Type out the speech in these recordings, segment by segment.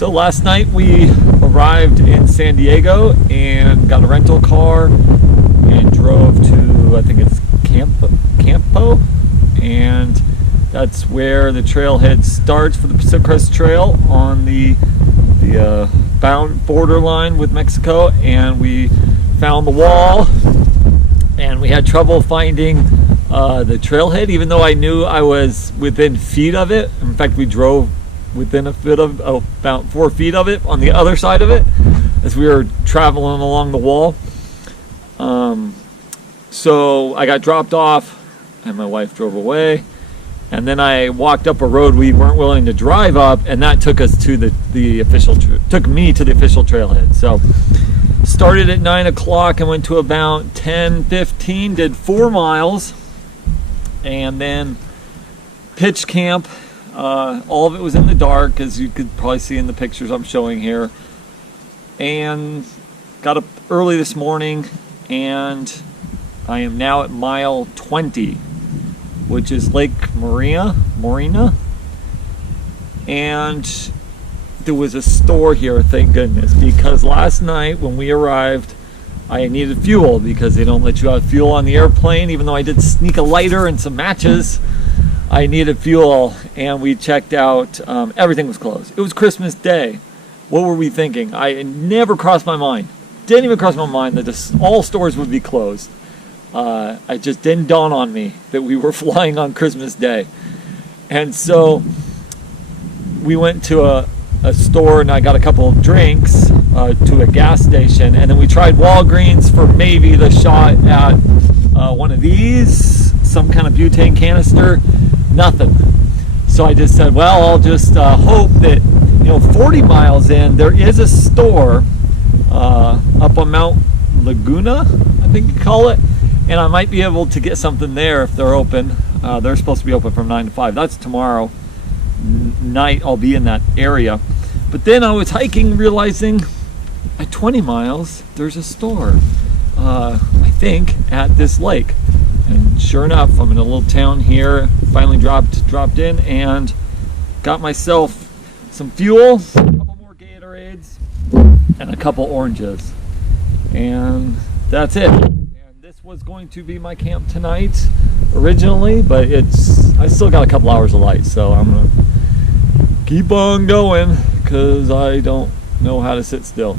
So last night we arrived in San Diego and got a rental car and drove to, I think it's Campo, and that's where the trailhead starts for the Pacific Crest Trail on the borderline with Mexico. And we found the wall, and we had trouble finding the trailhead, even though I knew I was within feet of it. In fact, we drove within a foot of about 4 feet of it on the other side of it as we were traveling along the wall. So I got dropped off and my wife drove away, and then I walked up a road we weren't willing to drive up, and that took us to the official took me to the official trailhead. So started at 9 o'clock and went to about 10:15, did 4 miles, and then pitched camp. All of it was in the dark, as you could probably see in the pictures I'm showing here. And got up early this morning, and I am now at mile 20, which is Lake Morena. And there was a store here, thank goodness, because last night when we arrived, I needed fuel because they don't let you have fuel on the airplane. Even though I did sneak a lighter and some matches, I needed fuel, and we checked out. Everything was closed. It was Christmas Day. What were we thinking? It never crossed my mind. Didn't even cross my mind that all stores would be closed. It just didn't dawn on me that we were flying on Christmas Day. And so we went to a store, and I got a couple of drinks to a gas station, and then we tried Walgreens for maybe the shot at one of these, some kind of butane canister. Nothing. So I just said, well, I'll just hope that 40 miles in there is a store up on Mount Laguna, I think you call it, and I might be able to get something there if they're open. They're supposed to be open from 9 to 5. That's tomorrow night. I'll be in that area. But then I was hiking, realizing at 20 miles there's a store, I think, at this lake. And sure enough, I'm in a little town here. Finally dropped in and got myself some fuel, a couple more Gatorades, and a couple oranges. And that's it. And this was going to be my camp tonight originally, but I still got a couple hours of light, so I'm gonna keep on going because I don't know how to sit still.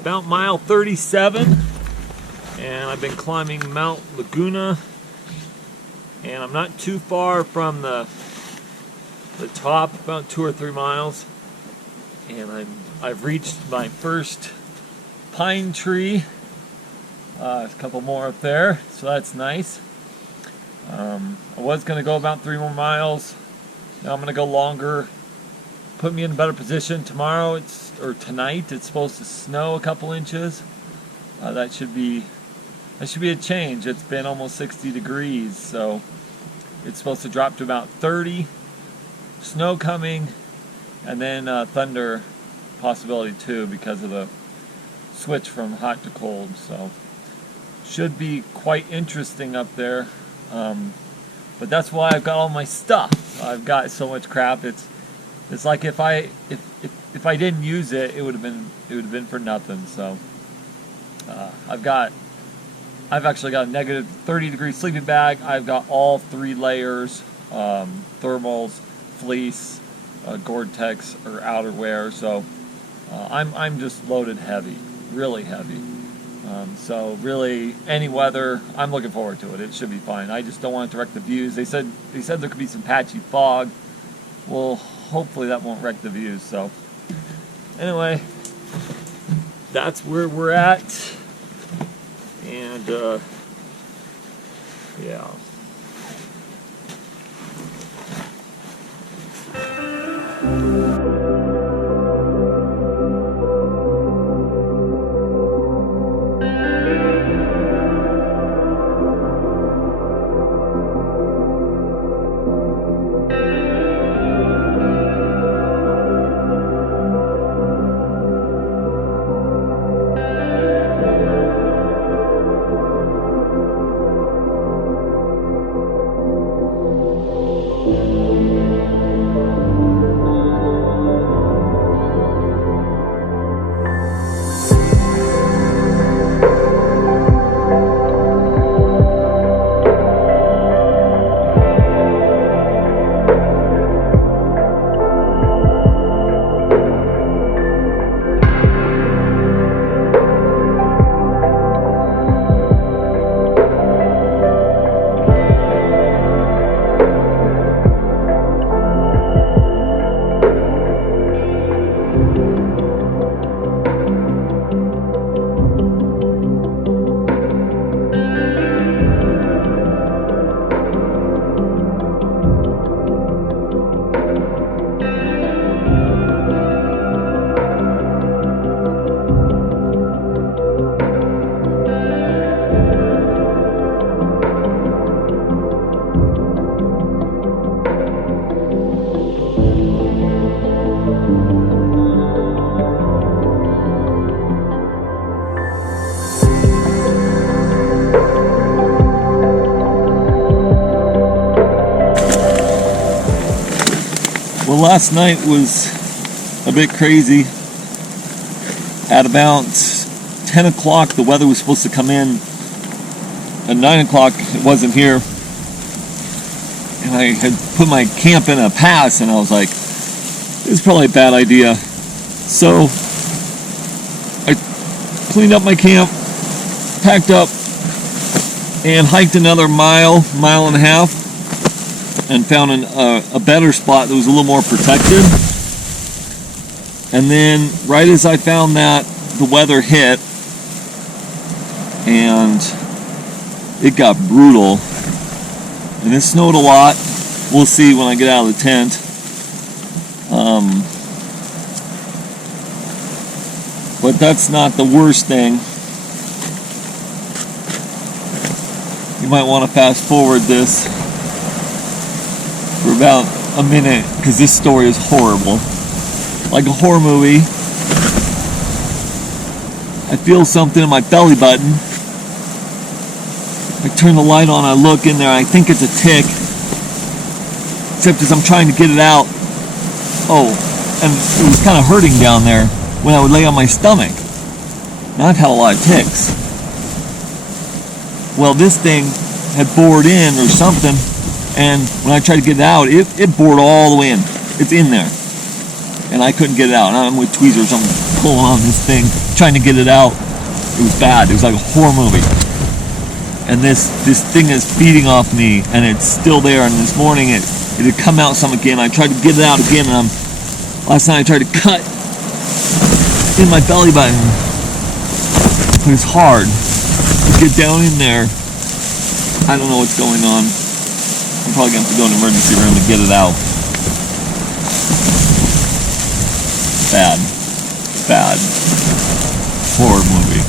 About mile 37, and I've been climbing Mount Laguna, and I'm not too far from the top, about 2 or 3 miles, and I've reached my first pine tree. There's a couple more up there, so that's nice. I was going to go about 3 more miles. Now I'm going to go longer. Put me in a better position. Tomorrow or tonight it's supposed to snow a couple inches. That should be a change. It's been almost 60 degrees, so it's supposed to drop to about 30. Snow coming, and then thunder possibility too because of the switch from hot to cold. So should be quite interesting up there. But that's why I've got all my stuff. I've got so much crap. It's like if I didn't use it, it would have been for nothing. So I've actually got a negative 30-degree sleeping bag. I've got all 3 layers, thermals, fleece, Gore-Tex or outerwear. So I'm just loaded heavy, really heavy. So really, any weather, I'm looking forward to it. It should be fine. I just don't want it to wreck the views. They said there could be some patchy fog. Well, hopefully that won't wreck the views. So anyway, that's where we're at, and yeah. Well, last night was a bit crazy. At about 10 o'clock, the weather was supposed to come in. At 9 o'clock, it wasn't here. And I had put my camp in a pass, and I was like, this is probably a bad idea. So I cleaned up my camp, packed up, and hiked another mile and a half, and found a better spot that was a little more protected. And then right as I found that, the weather hit, and it got brutal. And it snowed a lot. We'll see when I get out of the tent. But that's not the worst thing. You might want to fast forward this for about a minute, because this story is horrible. Like a horror movie. I feel something in my belly button. I turn the light on, I look in there, I think it's a tick. Except as I'm trying to get it out, oh, and it was kind of hurting down there when I would lay on my stomach. Now I've had a lot of ticks. Well, this thing had bored in or something, and when I tried to get it out, it bored all the way in. It's in there. And I couldn't get it out. And I'm with tweezers, I'm pulling on this thing, trying to get it out. It was bad. It was like a horror movie. And this thing is feeding off me, and it's still there. And this morning it had come out some again. I tried to get it out again, and last night I tried to cut in my belly button. But it's hard to get down in there. I don't know what's going on. I'm probably going to have to go in the emergency room to get it out. Bad. Bad. Horror movie.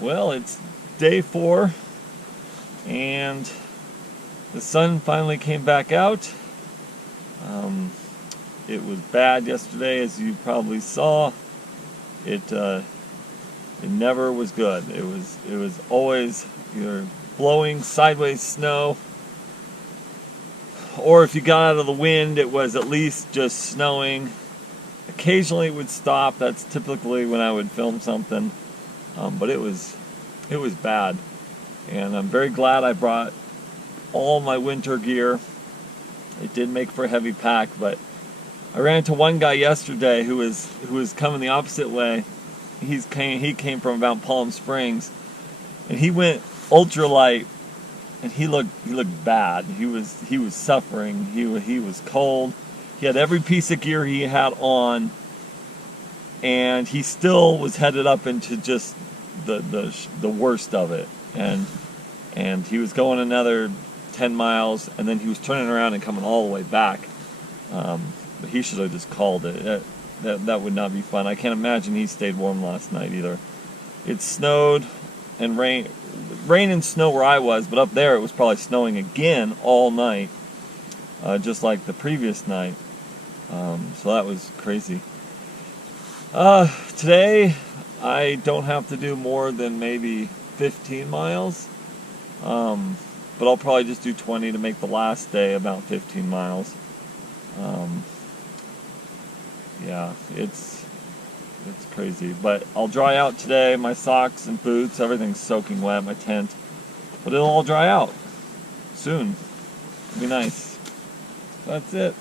Well, it's day 4, and the sun finally came back out. It was bad yesterday, as you probably saw. It never was good. It was always either blowing sideways snow, or if you got out of the wind, it was at least just snowing. Occasionally it would stop. That's typically when I would film something. But it was bad, and I'm very glad I brought all my winter gear. It did make for a heavy pack, but I ran into one guy yesterday who was coming the opposite way. He came from about Palm Springs, and he went ultralight, and he looked bad. He was suffering. He was cold. He had every piece of gear he had on, and he still was headed up into just the worst of it. And he was going another 10 miles, and then he was turning around and coming all the way back. But he should have just called it. That would not be fun. I can't imagine he stayed warm last night either. It snowed and rain and snow where I was, but up there it was probably snowing again all night, just like the previous night. So that was crazy. Today I don't have to do more than maybe 15 miles, but I'll probably just do 20 to make the last day about 15 miles. Yeah, it's crazy, but I'll dry out today. My socks and boots, everything's soaking wet, my tent, but it'll all dry out soon. It'll be nice. That's it.